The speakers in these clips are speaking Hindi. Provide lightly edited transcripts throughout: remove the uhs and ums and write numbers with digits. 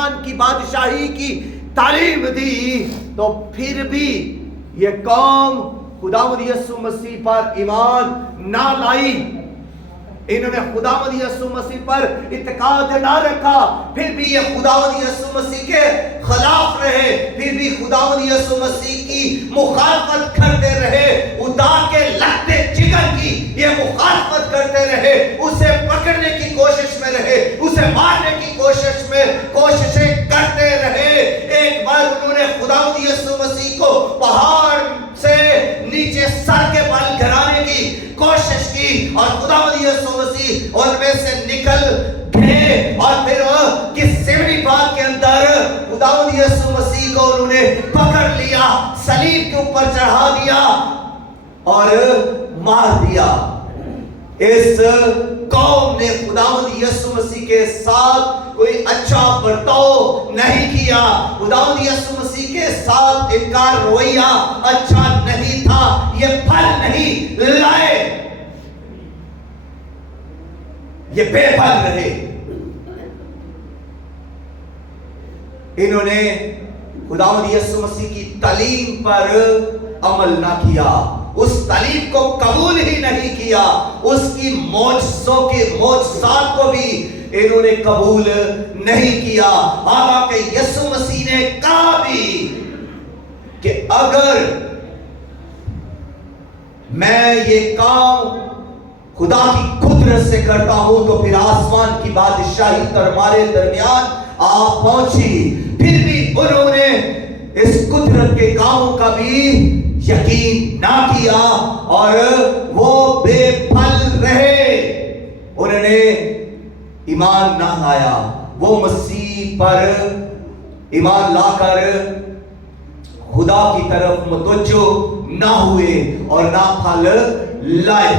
आसमान की बादशाही की तालीम दी, तो फिर भी ये कौम खुदावंद यीशु मसीह पर ईमान ना लाई। इन्होंने खुदावंद यीशु मसीह पर इत्तेकाद ना रखा, फिर भी ये खुदावंद यीशु मसीह के खिलाफ रहे, फिर भी खुदावंद यीशु मसीह की मुखालफत करते रहे, उदार के लगते जिगर की ये मुखालफत करते रहे, उसे पकड़ने की कोशिश में रहे, उसे मारने की कोशिशें करते रहे। एक बार उन्होंने खुदावंद यीशु मसीह को पहाड़ से नीचे सर के बल गिराने की कोशिश की, और खुदावंद यीशु मसीह उनमें से निकल गए, और फिर किस्सेमनी बाग के अंदर खुदावंद यीशु मसीह को उन्होंने पकड़ लिया, सलीब के ऊपर चढ़ा दिया और मार दिया। इस कौम ने खुदावंद यीशु मसीह के साथ कोई अच्छा बर्ताव नहीं किया, खुदावंद यीशु मसीह के साथ इनका रवैया अच्छा नहीं था, ये फल नहीं लाए, ये बेफल रहे। इन्होंने खुदावंद यीशु मसीह की तालीम पर अमल ना किया, उस तालीम को कबूल ही नहीं किया, उसकी मौजज़ात को भी इन्होंने कबूल नहीं किया। हालांकि यीशु मसीह ने कहा भी कि अगर मैं ये काम खुदा की कुदरत से करता हूं तो फिर आसमान की बादशाही हमारे दरमियान आ पहुंची। फिर भी उन्होंने इस कुदरत के कामों का भी यकीन ना किया और वो बेफल रहे, उन्होंने ईमान ना लाया, वो मसीह पर ईमान लाकर खुदा की तरफ मुतवज्जो ना हुए और ना फल लाए।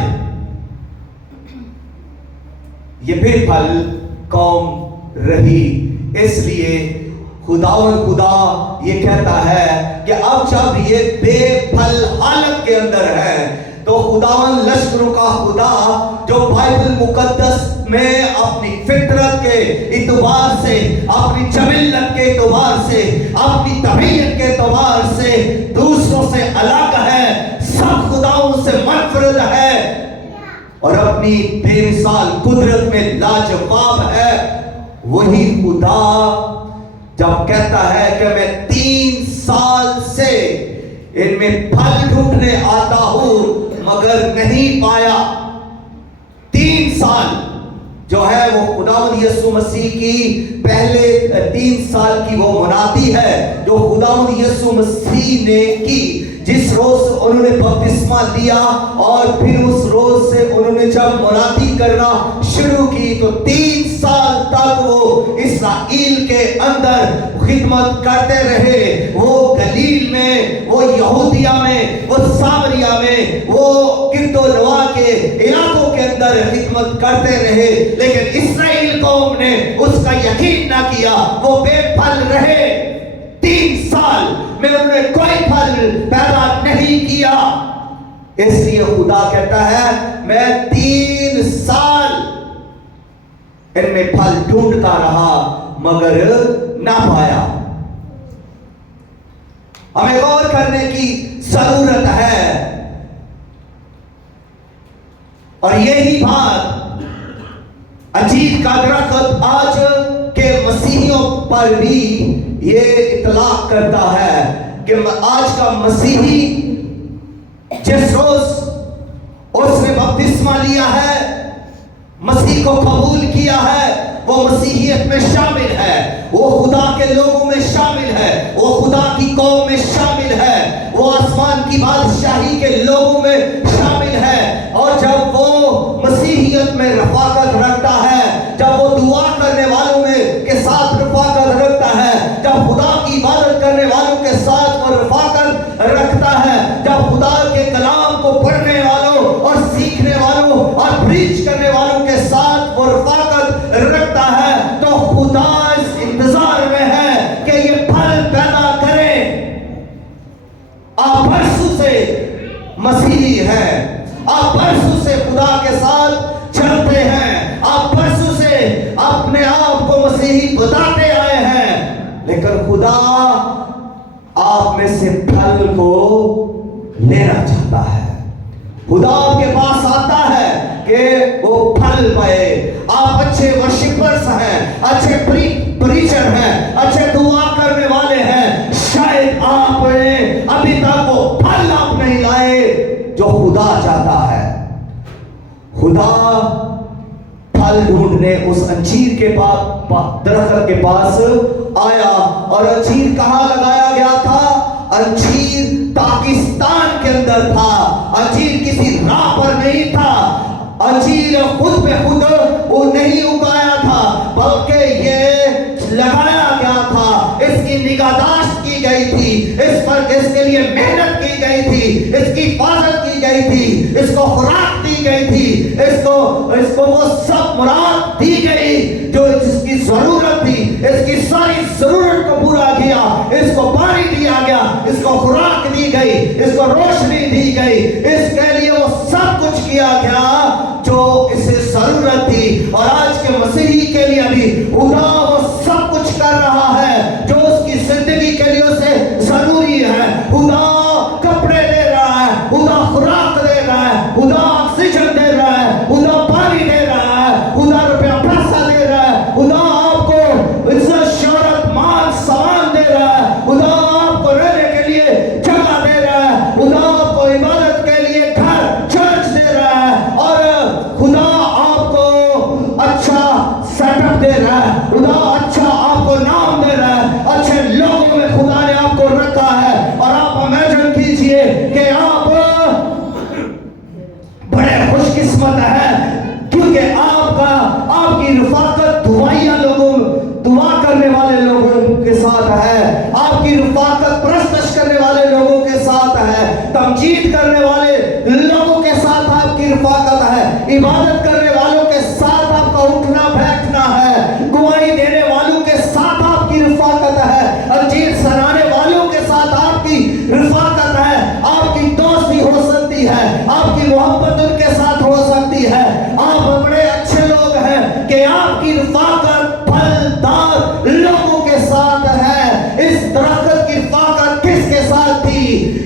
ये बेफल कौम रही। इसलिए खुदा ये कहता है कि अब जब ये बेफल हालत के अंदर है तो खुदावन लश्करों का खुदा जो बाइबल मुकद्दस में अपनी फितरत के इतबार से, अपनी जबिल्लत के इतबार से, अपनी तबीयत के इतबार से दूसरों से अलग है, सब खुदाओं से मुनफरिद है और अपनी बेमिसाल कुदरत में लाजवाब है। वही खुदा जब कहता है कि मैं 3 साल से इनमें फल ढूंढने आता हूं मगर नहीं पाया, 3 साल जो है वो खुदावंद यीशु मसीह की पहले 3 साल की वो मुनादी है जो खुदावंद यीशु मसीह ने की, जिस रोज उन्होंने बपतिस्मा लिया और फिर उस रोज से उन्होंने जब मुनादी करना शुरू की तो 3 साल तक वो इस्राएल के अंदर खिदमत करते रहे। वो गलील में, वो यहूदिया में, वो सामरिया में, वो किरतोलवा के इलाकों के अंदर खिदमत करते रहे, लेकिन इस्राएल कौम ने उसका यकीन ना किया, वो बेफल रहे। 3 साल में उन्होंने कोई फल पैदा नहीं किया। इसलिए खुदा कहता है मैं 3 साल इनमें फल ढूंढता रहा मगर ना पाया। हमें गौर करने की जरूरत है और यही बात अंजीर का दरख्त आज के मसीहियों पर भी ये इतलाक करता है कि आज का मसीही जिस रोज उसने बपतिस्मा लिया है, मसीह को कबूल किया है, वो मसीहियत में शामिल है, वो खुदा के लोगों में शामिल है, वो खुदा की कौम में शामिल है, वो आसमान की बादशाही के लोगों में शामिल है। और जब वो मसीहियत में रफाकत रखता है, जब वो दुआ करने वालों में के साथ रफाकत रखता है, जब खुदा की इबादत करने वालों के साथ वो रफाकत रखता है, जब खुदा के कलाम को पढ़ने वालों और सीखने वालों और प्रीच करने वालों के साथ वो रफाकत रखता है, तो खुदा इस इंतजार में है कि ये फल पैदा करे। आप बरसों से मसीही हैं, आप बरसों से खुदा के साथ चलते हैं, आप लेकिन खुदा आप में से फल को लेना चाहता है। खुदा आपके पास आता है कि वो फल पाए। आप अच्छे वर्शिपर्स हैं, अच्छे प्रीचर हैं, अच्छे दुआ करने वाले हैं, शायद आपने अभी तक वो फल आप नहीं लाए जो खुदा चाहता है। खुदा फल ढूंढने उस अंजीर के दरख्त के पास आया। और अंजीर कहां लगाया गया था? अंजीर पाकिस्तान के अंदर था। अंजीर किसी राह पर नहीं था। अंजीर खुद पे खुद वो नहीं उगाया था, बल्कि ये लगाया गया था। इसकी निगाहदाश्त की गई थी, इस पर इसके लिए मेहनत की गई थी, इसकी हिफाजत की गई थी, इसको खुराक दी गई थी, इसको वो सब मुराद दी गई जो इसकी जरूरत थी। इसकी सारी जरूरत को पूरा किया, इसको पानी दिया गया, इसको खुराक दी गई, इसको रोशनी दी गई, इसके लिए वो सब कुछ किया गया जो इसे जरूरत थी। और आज के मसीही के लिए भी खुदा वो सब कुछ कर रहा है जो उसकी जिंदगी के लिए उसे जरूरी है। खुदा कपड़े दे रहा है, खुदा खुराक दे रहा है, खुदा ऑक्सीजन दे रहा है, खुदा पानी दे रहा है, खुदा रुपया पैसा दे रहा है, खुदा आपको इज्जत शोहरत मान सम्मान दे रहा है, खुदा आपको रहने के लिए जगह दे रहा है, खुदा आपको इबादत के लिए घर चर्च दे रहा है, और खुदा आपको अच्छा सेटअप दे रहा है, खुदा अच्छा आपको नाम दे रहा है, अच्छे लोगों में खुदा ने आपको रखा है। और आप इमेजिन कीजिए कि आप बड़े खुशकिस्मत हैं क्योंकि आपकी रफाकत दुआ करने वाले लोगों के साथ है, आपकी रफाकत परस्तश करने वाले लोगों के साथ है, तमजीद करने वाले लोगों के साथ आपकी रफाकत है, इबादत करने वालों के साथ आपका उठना बैठना है, गवाही देने वालों के साथ आपकी रफाकत है, अंजीर सराने वालों के साथ आपकी रफाकत है। आपकी दोस्ती हो सकती है, आपकी मोहब्बत उनके साथ हो सकती है। आप बड़े अच्छे लोग हैं कि आपकी रफाकत फलदार लोगों के साथ है। इस दरख्त की रफाकत किसके साथ थी?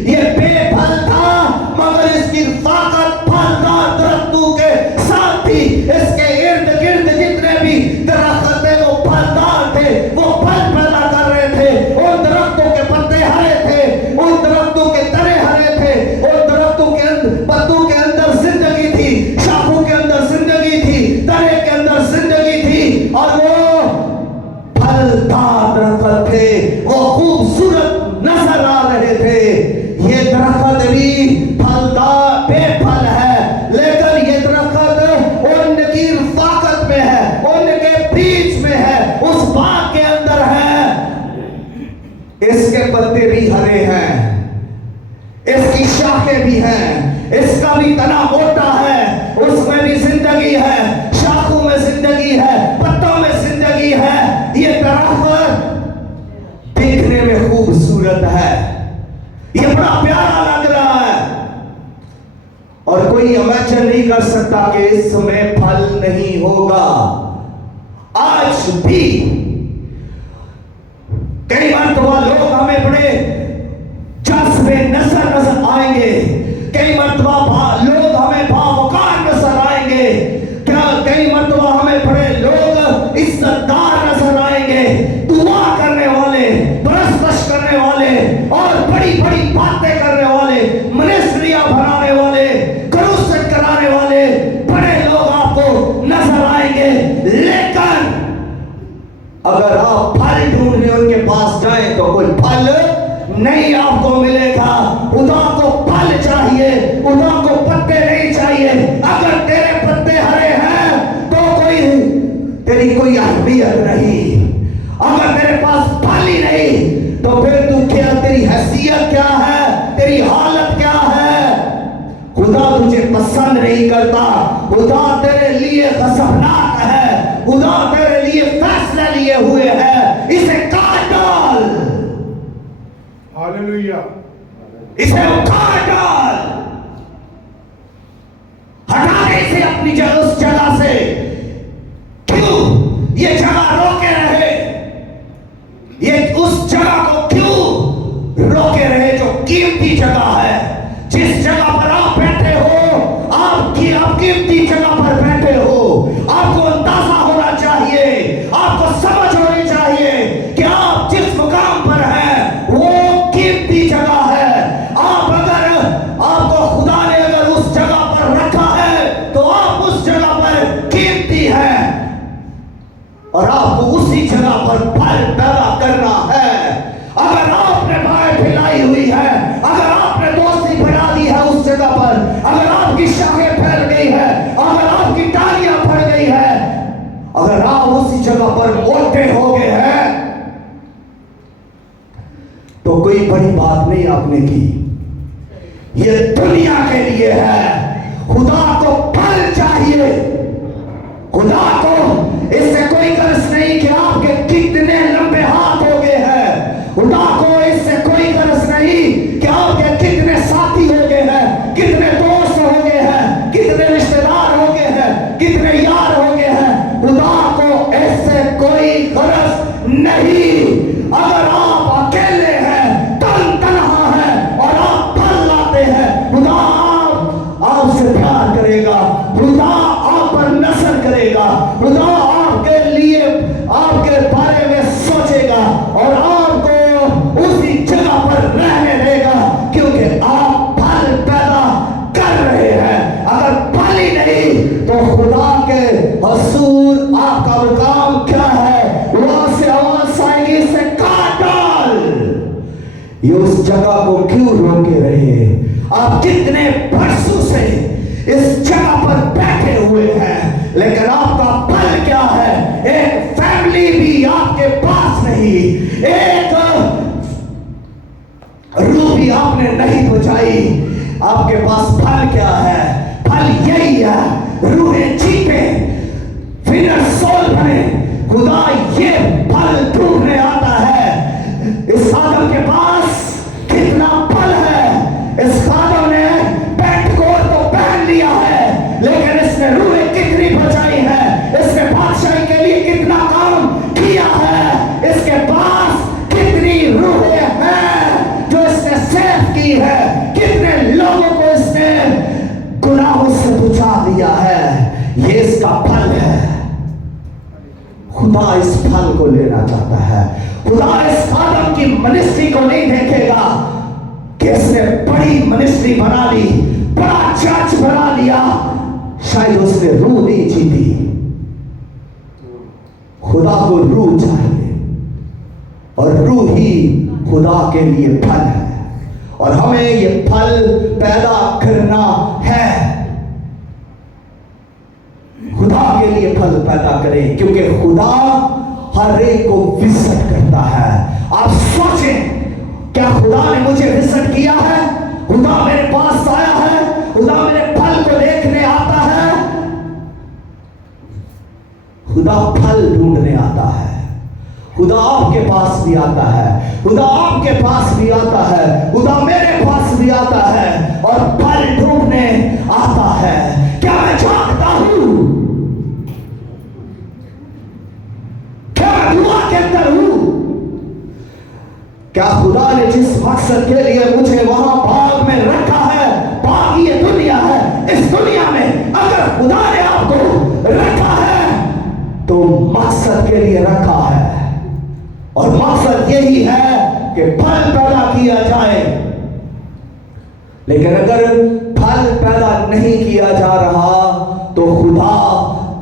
ये बेफल था, मगर इसकी रफाकत फलदार दरख्तों के साथ थी। इसके इर्द गिर्द जितने भी दरख्त थे वो फलदार थे, वो फल पैदा कर रहे थे। उन दरख्तों के पत्ते हरे थे, उन दरख्तों के तने हरे थे, उन दरख्तों के पत्तों के अंदर जिंदगी थी, शाखों के अंदर जिंदगी थी, तने के अंदर जिंदगी थी, और वो फलदार दरख्त थे, वो खूबसूरत नजर आ रहे थे। ये दरख्त भी फलदार बेफल है, लेकिन ये दरख्त उनकी रफाकत में है, उनके बीच में है, उस बाग के अंदर है। इसके पत्ते भी हरे हैं, इसकी शाखें भी हैं, इसका भी तना मोटा है, उसमें भी जिंदगी है, शाखों में जिंदगी है, पत्तों में जिंदगी है। ये दरख्त देखने में खूबसूरत है, ये बड़ा प्यारा लग रहा है, और कोई इमेजिन नहीं कर सकता कि इसमें फल नहीं होगा। आज भी कई बार तो लोग हमें बड़े जज्बे नजर आएंगे, कई मरतबा लोग हमें बावकार नजर आएंगे, क्या कई मरतबा हमें बड़े लोग इज्जतदार नजर आएंगे, दुआ करने वाले, परस्तश करने वाले, और बड़ी बड़ी बातें करने वाले, मिनिस्ट्रियां बनाने वाले, क्रूसेड कराने वाले बड़े लोग आपको नजर आएंगे। लेकिन अगर आप फल ढूंढने उनके पास जाएं तो कोई फल नहीं आपको मिलेगा। खुदा को फल चाहिए, खुदा को पत्ते नहीं चाहिए। अगर तेरे पत्ते हरे हैं तो तेरी कोई अहमियत नहीं। अगर तेरे पास फल ही नहीं तो फिर तू क्या, तेरी हैसियत क्या है, तेरी हालत क्या है? खुदा तुझे पसंद नहीं करता, खुदा तेरे लिए खसरनाक है, खुदा तेरे लिए फैसला लिए हुए है। इसे काट डाल, हालेलुया, इसे उखाड़ डाल, हटा दे इसे अपनी जगह, उस जगह से। क्यों ये जगह रोके रहे? ये बड़ी बात नहीं आपने की, ये दुनिया के लिए है। खुदा को फल चाहिए, खुदा को इससे कोई गर्ज नहीं कि आपके कितने लंबे हाथ हो गए हैं। खुदा को इससे कोई गर्ज नहीं कि आपके कितने साथी हो गए हैं, कितने दोस्त हो गए हैं, कितने रिश्तेदार हो गए हैं, कितने यार हो गए हैं। खुदा को इससे कोई गर्ज नहीं। अगर आप अकेले हैं, तन्हा हैं और आप फल लाते हैं, खुदा आपसे प्यार करेगा, खुदा आप पर नजर करेगा, खुदा आपके लिए आपके बारे में सोचेगा और आपको उसी जगह पर रहने देगा, क्योंकि आप फल पैदा कर रहे हैं। अगर फल ही नहीं तो खुदा के हसूर आपका मुकाम क्या है? वहां से आवाज आएगी, इसे काट डाल। ये उस जगह को क्यों रोके रहे? आप कितने बरसों से इस जगह पर बैठे हुए हैं, लेकिन आपका फल क्या है? एक फैमिली भी आपके पास नहीं, एक रूह भी आपने नहीं बचाई। आपके पास फल क्या है? फल यही है, रूहें जीते, फिर सोल बने। खुदा ये फल ढूंढने आता है। इस आदम के पास कितना फल है? इस आदम ने पेंट कोट तो पहन लिया है, लेकिन इसने रूहें कितनी बचाई है? इसने बादशाही के लिए कितना काम किया है? इसके पास कितनी रूहें हैं जो इसने सेव की है? कितने लोगों को इसने गुनाहों से बचा दिया है? ये इसका फल है। खुदा इस फल को लेना चाहता है। खुदा इस आदम की मिनिस्ट्री को नहीं देखेगा कि इसने बड़ी मिनिस्ट्री बना ली, बड़ा चर्च बना लिया, शायद उसने रूह नहीं जीती। खुदा को रूह चाहिए और रूह ही खुदा के लिए फल है, और हमें ये फल पैदा करना है। खुदा के लिए फल पैदा करें, क्योंकि खुदा हर एक को विजिट करता है। आप सोचें, क्या खुदा ने मुझे विजिट किया है? खुदा मेरे पास आया है? खुदा मेरे फल को देखने आता है? खुदा फल ढूंढने आता है। खुदा आपके पास भी आता है, खुदा आपके पास भी आता है, खुदा मेरे पास भी आता है और फल ढूंढने आता है। क्या मैं जानता हूं? क्या मैं दुआ के अंदर हूं? क्या खुदा ने जिस मकसद के लिए मुझे वहां बाग में रखा है, बाग ये दुनिया है, इस दुनिया में अगर खुदा ने आपको रखा है तो मकसद के लिए रखा है, और मकसद यही है कि फल पैदा किया जाए। लेकिन अगर फल पैदा नहीं किया जा रहा तो खुदा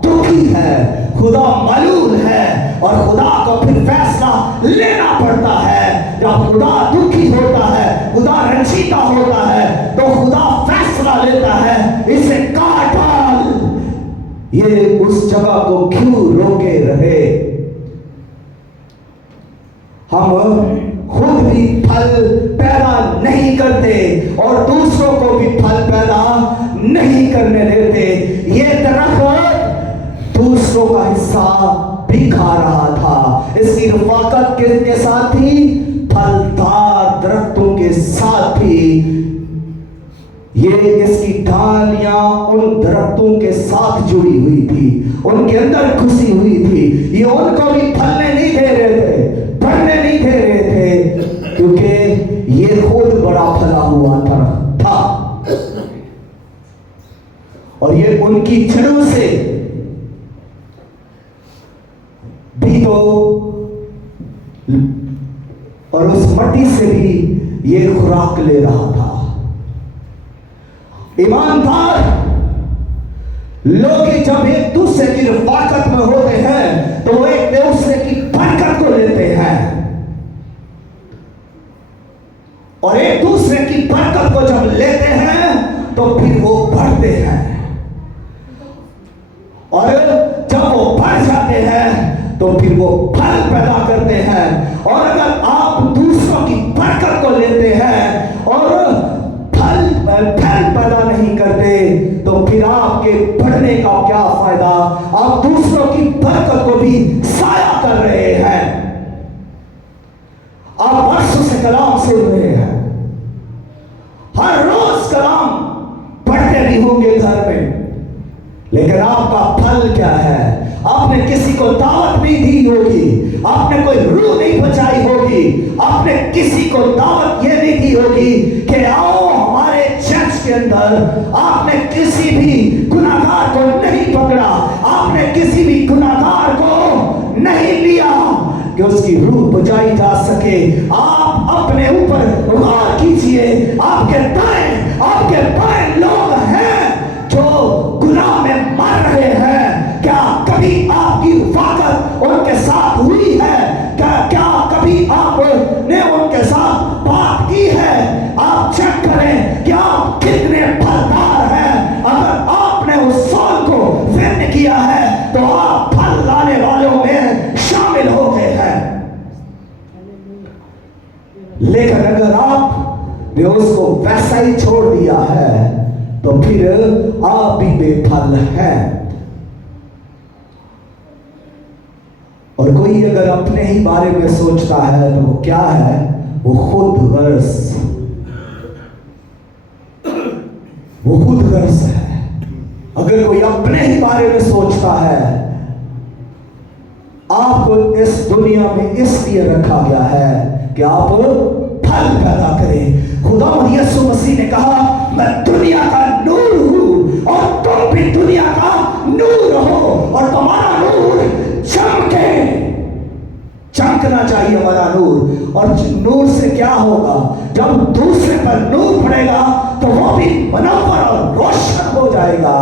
दुखी है, खुदा मलूल है, और खुदा को फिर फैसला लेना पड़ता है। जब खुदा दुखी होता है, खुदा रंजीदा होता है, तो खुदा फैसला लेता है, इसे काट डाल। ये उस जगह को क्यों रोके रहे? हम खुद भी फल पैदा नहीं करते और दूसरों को भी फल पैदा नहीं करने देते। ये दरख्त दूसरों का हिस्सा भी खा रहा था। इसकी रफाकत किसके साथ थी? फलदार दरख्तों के साथ थी। ये इसकी डालियां उन दरख्तों के साथ जुड़ी हुई थी, उनके अंदर घुसी हुई थी। ये उनको भी फलने नहीं दे रहे थे, बढ़ने नहीं दे रहे थे, क्योंकि ये खुद बड़ा फला हुआ था और ये उनकी जड़ों से भी तो, और उस मट्टी से भी ये खुराक ले रहा था। ईमानदार लोग जब एक दूसरे की रफाकत में होते हैं तो वो एक दूसरे की बरकत को लेते हैं, और एक दूसरे की बरकत को जब लेते हैं तो फिर वो बढ़ते हैं, और जब वो बढ़ जाते हैं तो फिर वो फल पैदा करते हैं। और अगर आप दूसरों की बरकत को लेते सुन रहे हैं, हर रोज कलाम पढ़ते भी होंगे घर में, लेकिन आपका फल क्या है? आपने किसी को दावत नहीं दी होगी, आपने कोई रूह नहीं बचाई होगी, आपने किसी को दावत ये नहीं दी होगी कि आओ हमारे चर्च के अंदर। आपने किसी भी गुनाहगार को नहीं पकड़ा, आपने किसी भी गुनाहगार को नहीं लिया कि उसकी रूह बचाई जा सके। आप अपने ऊपर गौर कीजिए, आपके बाएं लोग हैं जो गुनाह में मर रहे हैं। क्या कभी आपकी रफाकत उनके साथ हुई है? क्या कभी आपने उनके साथ बात की है? आप चेक करें कि आप कितने फलदार हैं। अगर आपने उस साल को व्यक्त किया है तो आप फल लाने वालों में शामिल हो गए हैं। लेकिन अगर आपने उसको वैसा ही छोड़ दिया है तो फिर आप भी बेफल हैं। और कोई अगर अपने ही बारे में सोचता है तो वो क्या है? वो खुद गर्ज है। अगर कोई अपने ही बारे में सोचता है, आपको इस दुनिया में इसलिए रखा गया है कि आप फल पैदा करें। खुदावंद यीशु मसीह ने कहा, मैं दुनिया का नूर हूं और तुम भी दुनिया का नूर हो, और तुम्हारा नूर चमकना चाहिए हमारा नूर। और नूर से क्या होगा? जब दूसरे पर नूर पड़ेगा तो वो भी मनोवर और रोशन हो जाएगा।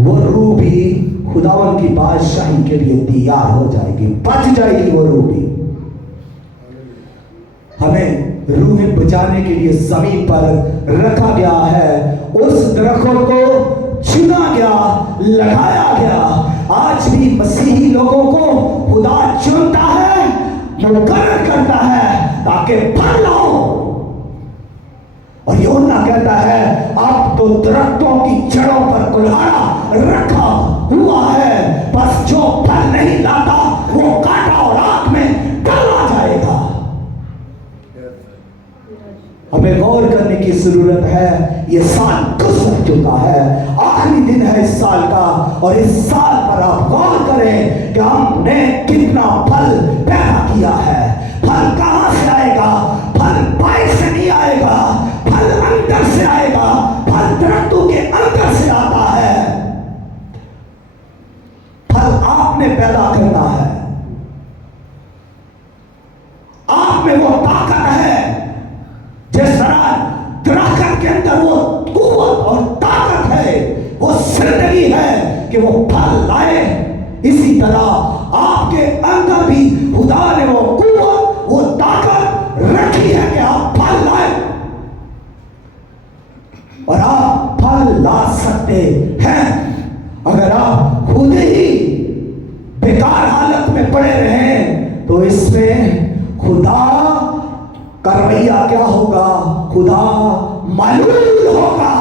वो रूह भी खुदावंद की बादशाही के लिए तैयार हो जाएगी, बच जाएगी वो रूह भी। हमें रूह बचाने के लिए जमीन पर रखा गया है, उस दरख्त को चुना गया, लगाया गया। आज भी मसीही लोगों को खुदा चुनता है, मुकर्रर करता है ताकि फल लाओ। और यूहन्ना कहता है, अब तो दरख्तों की जड़ों पर कुल्हाड़ा रखा हुआ है, बस जो फल नहीं लाता वो काटा और आग में डाला जाएगा। हमें गौर करने की जरूरत है। ये साल गुजर चुका है, आखिरी दिन है इस साल का, और इस साल पर आप गौर करें कि हमने कितना फल पैदा किया है। फल कहां से आएगा? फल बाहर से नहीं आएगा, फल अंदर से आएगा। फल दरख्तों के अंदर से आता है। फल आपने पैदा करना है। आप में वो ताकत है, जिस तरह दरख्त के अंदर वो कुव्वत और ताकत है, वो जिंदगी है कि वो फल लाए। इसी तरह आपके अंदर भी खुदा ने वो कुव्वत, वो ताकत रखी है कि आप फल लाए, और आप फल ला सकते हैं। अगर आप खुद ही बेकार हालत में पड़े रहें तो इसमें खुदा का रवैया क्या होगा? खुदा मालूम होगा,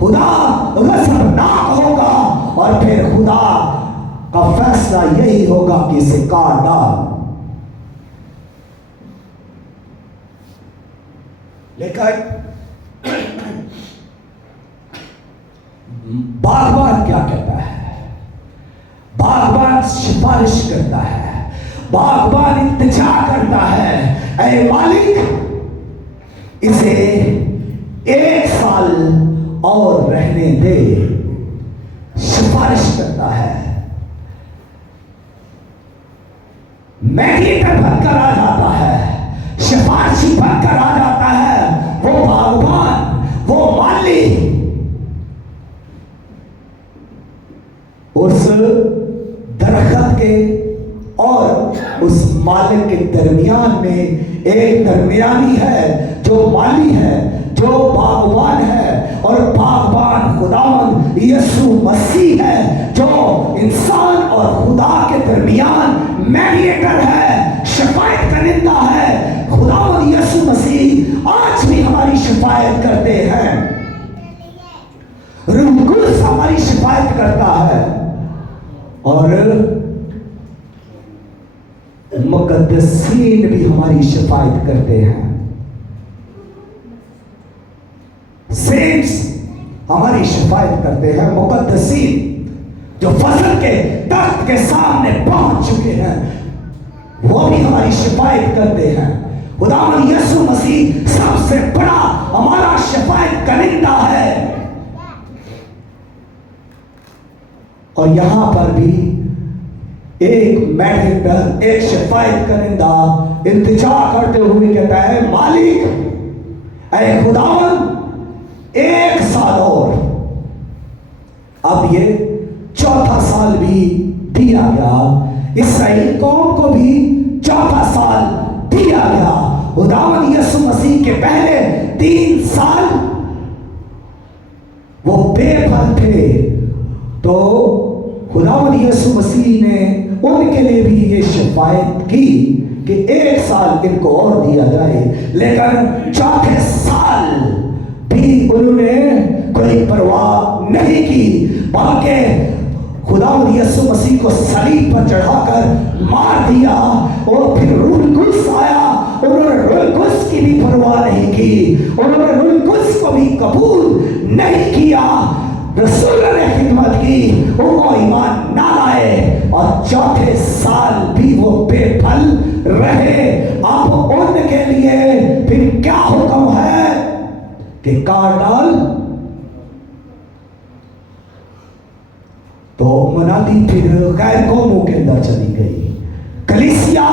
खुदा गजबनाक होगा, और फिर खुदा का फैसला यही होगा कि इसे काट डाल। लेकिन बागवान क्या कहता है? बागवान सिफारिश करता है, बागवान इंतजार करता है, ऐ मालिक इसे 1 साल और रहने दे। सिफारिश करता है, मेडिएटर बनकर आ जाता है, सिफारिशी बनकर आ जाता है। वो बागवान, वो माली उस दरख्त के और उस मालिक के दरमियान में एक दरमियानी है जो माली है, जो बागवान है, और बागवान खुदावंद यीशु मसीह है, जो इंसान और खुदा के दरमियान मेडिएटर है, शिफायत करता है। खुदावंद यीशु मसीह आज भी हमारी शिफायत करते हैं, रूह कुद्स हमारी शिफायत करता है, और मुकद्दसीन भी हमारी शिफायत करते हैं। सेंट्स हमारी शिफायत करते हैं, मुकद्दसीन जो फजल के तख्त के सामने पहुंच चुके हैं वो भी हमारी शिफायत करते हैं। खुदावंद यीशु मसीह सबसे बड़ा हमारा शिफायत करिंदा है। और यहां पर भी एक मेडिएटर, एक शिफायत करिंदा इंतजार करते हुए कहता है, मालिक ऐ खुदावंद 1 साल और। अब ये चौथा साल भी दिया गया, इस्राएल कौम को भी चौथा साल दिया गया। खुदावंद यीशु मसीह के पहले 3 साल वो बेफल थे, तो खुदावंद यीशु मसीह ने उनके लिए भी ये शिफायत की कि 1 साल इनको और दिया जाए। लेकिन चौथे साल भी उन्होंने कोई परवाह नहीं की, बल्कि खुदावंद यीशु मसीह को सलीब पर चढ़ाकर मार दिया। और फिर रूह कुद्स आया, उन्होंने रूह कुद्स की भी परवाह नहीं की, उन्होंने रूह कुद्स को भी कबूल नहीं किया। रसूलों ने खिदमत की, उनको ईमान ना लाए और चौथे साल भी वो बेफल रहे। अब उनके लिए फिर क्या हुक्म है कि काट डाल। तो मनादी फिर गैर कौमों के अंदर चली गई, कलीसिया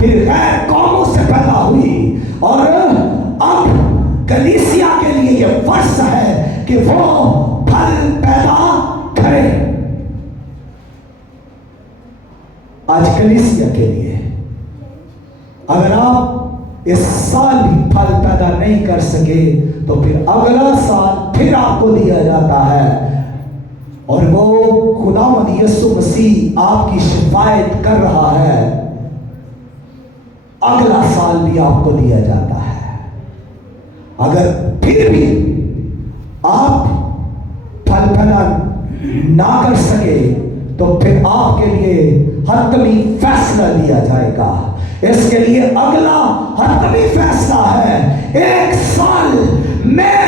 फिर गैर कौमों से पैदा हुई। और अब कलीसिया के लिए यह फर्ज है कि वो फल पैदा करे। आज कलीसिया के लिए अगर आप इस साल भी फल पैदा नहीं कर सके तो फिर अगला साल फिर आपको दिया जाता है, और वो खुदावंद यीशु मसीह आपकी शिफायत कर रहा है, अगला साल भी आपको दिया जाता है। अगर फिर भी आप फल पैदा ना कर सके तो फिर आपके लिए हतमी फैसला लिया जाएगा। इसके लिए अगला हतमी फैसला है, 1 साल मैं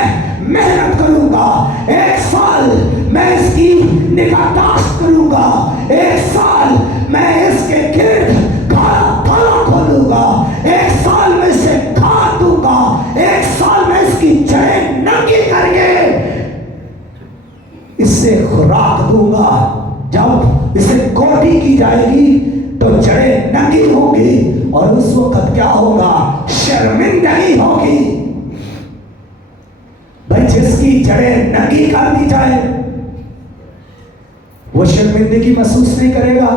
मेहनत करूंगा, 1 साल मैं इसकी निगाहदाश्त करूंगा, 1 साल मैं इसके गिर्द खाना खोलूंगा, 1 साल में इसे खाद दूंगा, 1 साल में इसकी जड़ें नंगी करके इससे खुराक दूंगा। जब इसे कोटी की जाएगी तो जड़ें नंगी होंगी और उस वक्त क्या होगा, शर्मिंदगी होगी। भाई जिसकी जड़ें नंगी कर दी जाए वो शर्मिंदगी महसूस नहीं करेगा।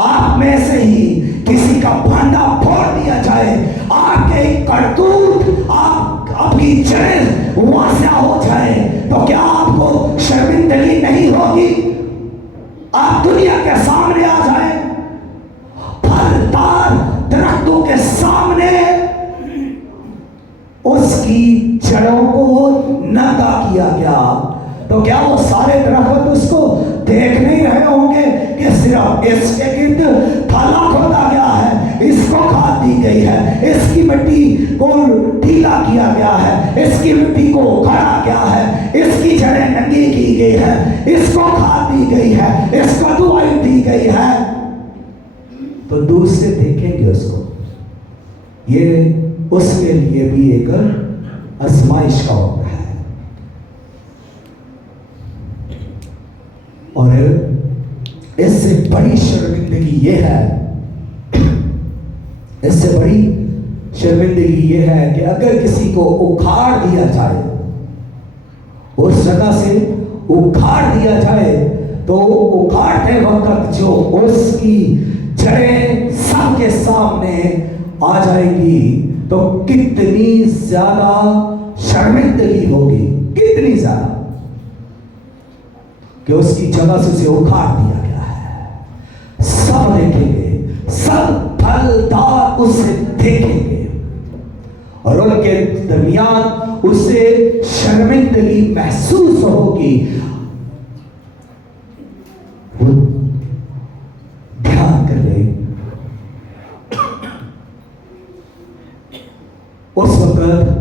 आप में से ही किसी का भांडा फोड़ दिया जाए, आपके करतूत आपकी जड़ें वासिया हो जाए तो क्या आपको शर्मिंदगी नहीं होगी? आप दुनिया के सामने आ जाए, फलदार दरख्तों के सामने उसकी जड़ों को नंगा किया गया, तो क्या वो सारे दरख्त उसको देख नहीं रहे होंगे कि सिर्फ इसके गिर्द थाला खोदा गया है, इसको खाद दी गई है, इसकी मिट्टी को ढीला किया गया है, इसकी मिट्टी को उखाड़ा गया है, इसकी जड़ें नंगी की गई है, इसको खाद दी गई है, इसको दुआई दी गई है, तो दूर से देखेंगे उसको। ये उसके लिए भी एक आजमाइश का वक्त है। और इससे बड़ी शर्मिंदगी ये है, इससे बड़ी शर्मिंदगी ये है कि अगर किसी को उखाड़ दिया जाए, उस जगह से उखाड़ दिया जाए, तो उखाड़ते वक्त जो उसकी जड़ें सबके सामने आ जाएगी तो कितनी ज्यादा शर्मिंदगी होगी, कितनी ज्यादा कि उसकी जगह से उसे उखाड़ दिया गया है। सब देखेंगे, सब फलदार उसे देखेंगे और उनके दरमियान उसे शर्मिंदगी महसूस होगी। वो ध्यान कर ले, उस वक्त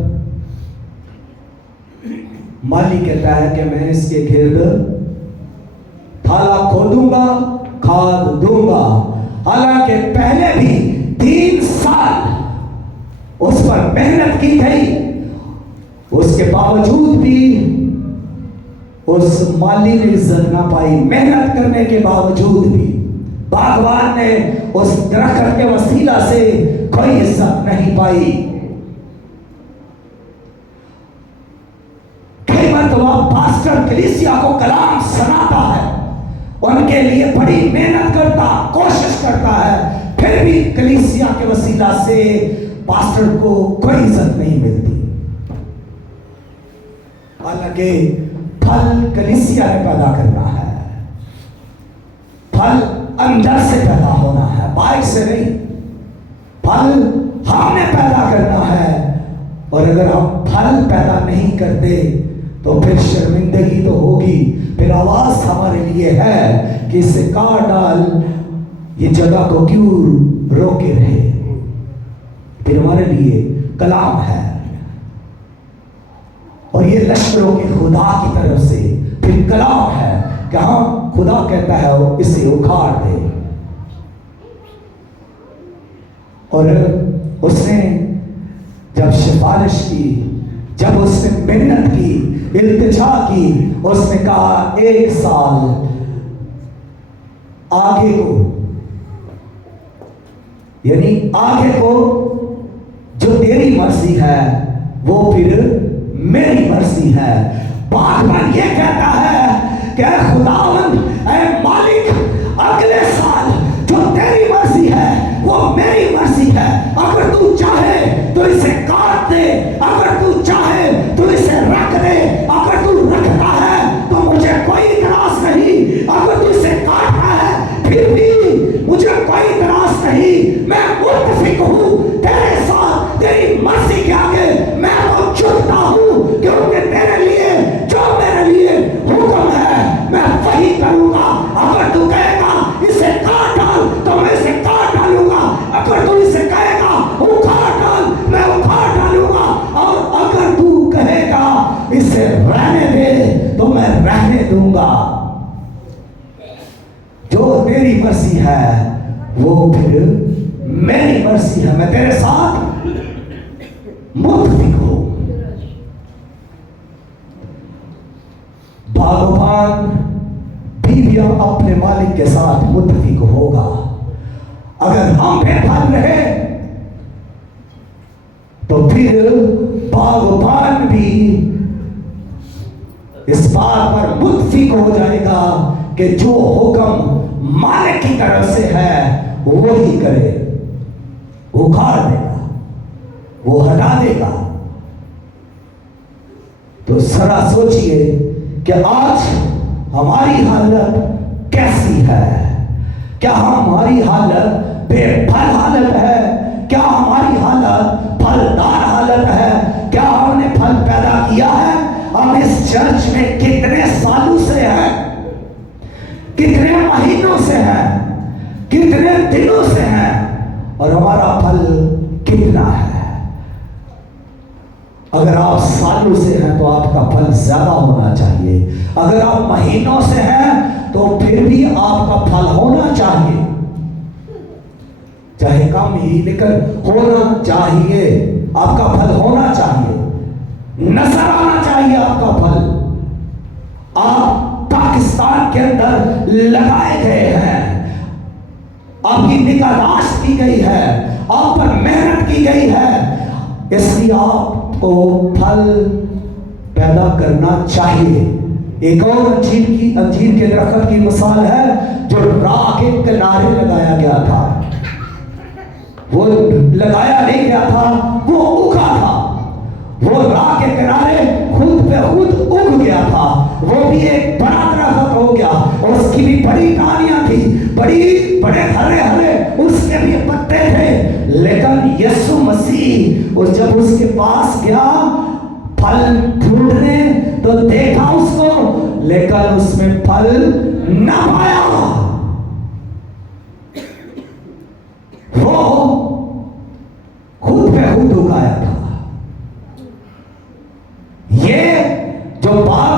माली कहता है कि मैं इसके गिर्द थाला खोदूंगा, खाद दूंगा। हालांकि पहले भी 3 साल उस पर मेहनत की गई, उसके बावजूद भी उस माली ने इज्जत ना पाई। मेहनत करने के बावजूद भी बागवान ने उस दरख्त के वसीला से कोई इज्जत नहीं पाई। कई मरतबा पास्टर कलीसिया को कलाम सुनाता है, उनके लिए बड़ी मेहनत करता, कोशिश करता है, फिर भी कलीसिया के वसीला से पास्टर को कोई इज्जत नहीं मिलती। हालांकि फल कलीसिया ने पैदा करना है, फल अंदर से पैदा होना है, बाहर से नहीं। फल हमने पैदा करना है, और अगर हम फल पैदा नहीं करते तो फिर शर्मिंदगी तो होगी। फिर आवाज हमारे लिए है कि इसे काट डाल, ये जगह को क्यों रोके रहे। फिर हमारे लिए कलाम है, और ये लश्करों के खुदा की तरफ से फिर कलाम है कि हाँ, खुदा कहता है इसे उखाड़ दे। और उसने जब सिफारिश की, जब उसने मेहनत की, इल्तिजा की, उसने कहा 1 साल आगे को, यानी आगे को जो तेरी मर्जी है वो फिर मेरी मर्जी है। बागवान ये कहता है कि खुदावंद, ऐ मालिक, अगले साल जो तेरी मर्जी है वो मेरी मर्जी है। अगर तू चाहे तो इसे काट दे, अगर तू चाहे तो इसे रख दे। अगर तू रखता है तो मुझे कोई इतराज नहीं, अगर तू इसे काटता है फिर भी मुझे कोई इतराज नहीं। मैं मुत्तफिक हूं तेरे साथ, तेरी मर्जी के आगे मैं वो झुकता हूं, क्योंकि तेरे लिए जो मेरे लिए हुक्म है मैं वही करूंगा। अगर तू कहेगा इसे काट डाल तो मैं इसे काट डालूंगा, अगर तू इसे कहेगा उखाड़ डाल मैं उखाड़ डालूंगा, और अगर तू कहेगा इसे रहने दे तो मैं रहने दूंगा। जो तेरी मर्जी है वो फिर मेरी मर्जी है। मैं तेरे साथ मुत्तफिक हूं। बागबान भी अपने मालिक के साथ मुत्तफिक होगा। अगर हम बेफल रहे तो फिर बागबान भी इस बात पर मुत्तफिक हो जाएगा कि जो हुक्म मालिक की तरफ से है वो ही करे। उखाड़ देगा, वो हटा देगा। तो जरा सोचिए कि आज हमारी हालत कैसी है। क्या हमारी हालत बेफल हालत है? क्या हमारी हालत फलदार हालत है? क्या हमने फल पैदा किया है? हम इस चर्च में कितने सालों से हैं, कितने महीनों से हैं, कितने दिनों से हैं, और हमारा फल कितना है? अगर आप सालों से हैं तो आपका फल ज्यादा होना चाहिए। अगर आप महीनों से हैं तो फिर भी आपका फल होना चाहिए, चाहे कम ही लेकिन होना चाहिए। आपका फल होना चाहिए, नजर आना चाहिए आपका फल। आप पाकिस्तान के अंदर लगाए गए हैं, आपकी निगाहदाश्त की गई है, आप पर मेहनत की गई है, इसलिए आपको फल पैदा करना चाहिए। एक और अंजीर के दरख्त की मिसाल है जो राह के किनारे लगाया गया था। वो लगाया नहीं गया था, वो उगा था। वो राह के किनारे खुद पे खुद उग गया था। वो भी एक बड़ा दरख्त हो गया, और उसकी भी बड़ी कहानियां थी, बड़े हरे हरे उसके भी पत्ते थे। लेकिन यीशु मसीह जब उसके पास गया फल ढूंढने तो देखा उसको, लेकिन उसमें फल न पाया। वो खुद पे खुद उगाया था। ये जो बात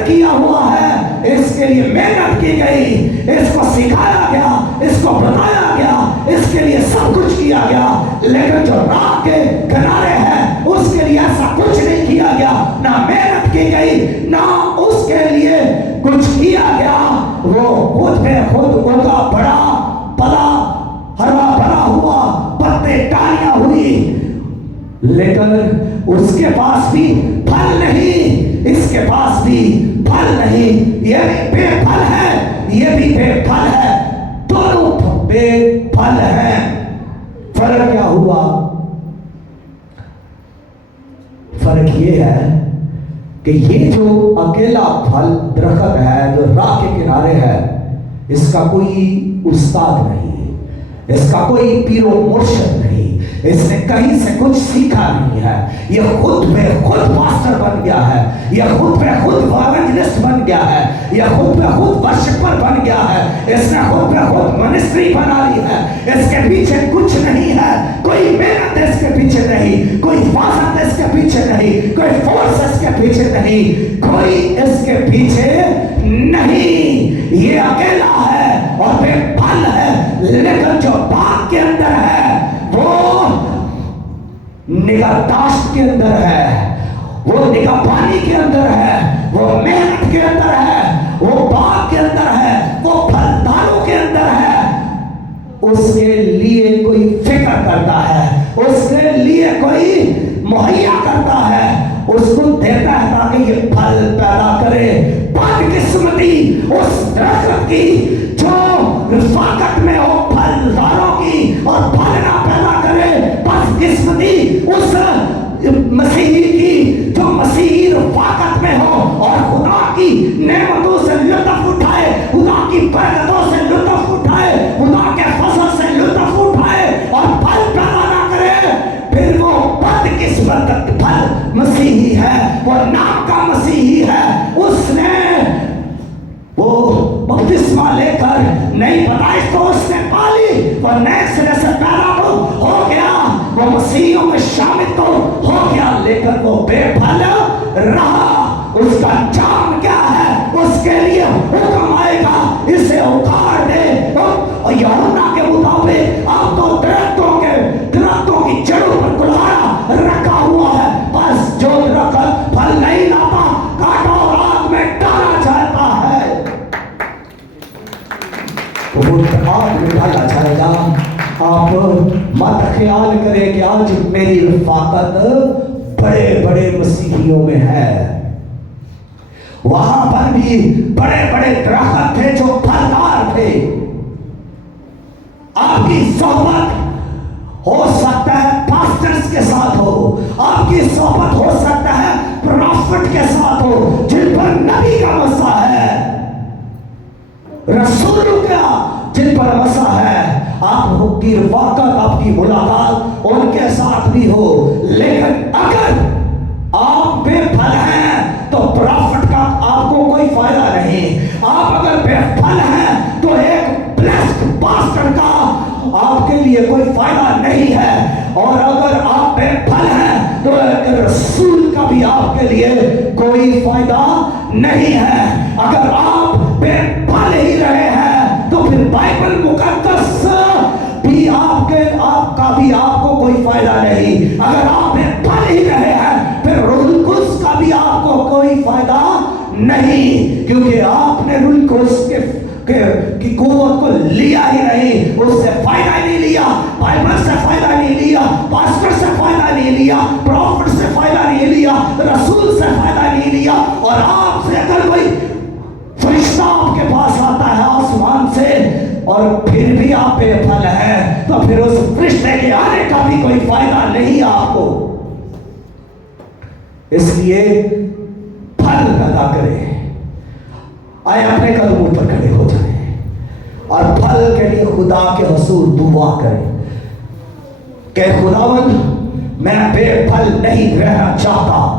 लेकर किया हुआ है, इसके लिए मेहनत की गई, इसको सिखाया गया, इसको बताया गया, इसके लिए सब कुछ किया गया। लेकिन जो राह के किनारे है उसके लिए ऐसा कुछ नहीं किया गया, ना मेहनत की गई, ना उसके लिए कुछ किया गया। वो खुद में खुद उनका बड़ा पला हरा भरा हुआ, पत्ते टालियां हुई, लेकिन उसके पास भी फल नहीं, इसके पास भी फल नहीं। ये भी बेफल है, ये भी बेफल है, दोनों बेफल हैं। फर्क क्या हुआ? फर्क ये है कि ये जो अकेला फल दरख्त है जो राह के किनारे है, इसका कोई उस्ताद नहीं, इसका कोई पीरो मुर्शिद नहीं, इसने कहीं से कुछ सीखा नहीं है। यह खुद में खुद मास्टर बन गया है, यह खुद में खुद इवेंजलिस्ट बन गया है, यह खुद में खुद वर्शिपर बन गया है, इसने खुद में खुद मिनिस्ट्री बना ली है। इसके पीछे कुछ नहीं है, कोई मेहनत इसके पीछे नहीं, कोई हिफाजत इसके पीछे नहीं, कोई फोर्स इसके पीछे नहीं, कोई इसके पीछे नहीं। ये अकेला है और बेफल है, लेकिन जो बाग के अंदर है वो निगाहदाश्त के अंदर है, वो निगाहबानी के अंदर है, वो मेहनत के अंदर है, वो बाग के अंदर है, वो फलदारों के अंदर है। उसके लिए कोई फिक्र करता है, उसके लिए कोई मुहैया करता है, उसको देता है ताकि ये फल पैदा करे। बदकिस्मती उस दरख्त की जो रिफाकत में हो फलदारों की और फल ना पैदा करे। बदकिस्मती उस मसीही की जो मसीही रिफाकत में हो और खुदा की नेमतों से लुत्फ उठाए, खुदा की बरकतों से लुत्फ उठाए, खुदा के फजल से लुत्फ उठाए और फल पैदा ना करे, फिर वो बदकिस्मत फल मसीही है, वो नाम का मसीही है। उसने वो बपतिस्मा लेकर नई पैदाइश तो उसने पाली, वो नए सिरे से पैदा तो हो गया, वो मसीहियों में शामिल तो हो गया, लेकिन वो बेफल रहा। उसका अंजाम क्या है? उसके लिए हुक्म आएगा, इसे उखाड़ दे। और यूहन्ना के मुताबिक अब तो दरख्तों की जड़ों पर कुल्हाड़ा रखा हुआ है, बस जो दरख्त फल नहीं लाता काटो और आग में डाला जाता है, वो आग में डाला जाएगा। आप मत ख्याल करें कि आज मेरी रफाकत बड़े बड़े मसीहियों में है। वहां पर भी बड़े बड़े दरख्त थे जो फलदार थे। आपकी सोहबत हो सकता है पास्टर्स के साथ हो, आपकी सोहबत हो सकता है प्रॉफिट के साथ हो, जिन पर नबी का मसा है, रसूल का जिन पर मसा है। आपकी रफाकत, आपकी मुलाकात उनके साथ भी हो, लेकिन अगर आप बेफल हैं तो प्रॉफिट का आपको कोई फायदा नहीं। आप अगर बेफल हैं तो एक ब्लेस्ड पास्टर का आपके लिए कोई फायदा नहीं है, और अगर आप बेफल हैं तो एक रसूल का भी आपके लिए कोई फायदा नहीं है। अगर आप बेफल ही रहे हैं तो फिर बाइबल मुकद्दस भी आपका भी आपको कोई फायदा नहीं। अगर आप बेफल ही रहे हैं फिर रूहुल कुद्स का भी आपको कोई फायदा नहीं, क्योंकि आपने रूहुल कुद्स की कुव्वत को लिया ही नहीं, उससे फायदा ही नहीं लिया, बाइबल से फायदा नहीं लिया, पास्टर से फायदा नहीं लिया, प्रॉफिट से फायदा नहीं लिया, रसूल से फायदा नहीं लिया। और आपसे अगर कोई फरिश्ता आपके पास आता है आसमान से और फिर भी आप बेफल हैं, तो फिर उस फरिश्ते के आने का भी कोई फायदा नहीं आपको। इसलिए फल पैदा करें। आए अपने कदमों पर खड़े हो जाएं और फल के लिए खुदा के हुजूर दुआ करें कि खुदावंद मैं बेफल नहीं रहना चाहता।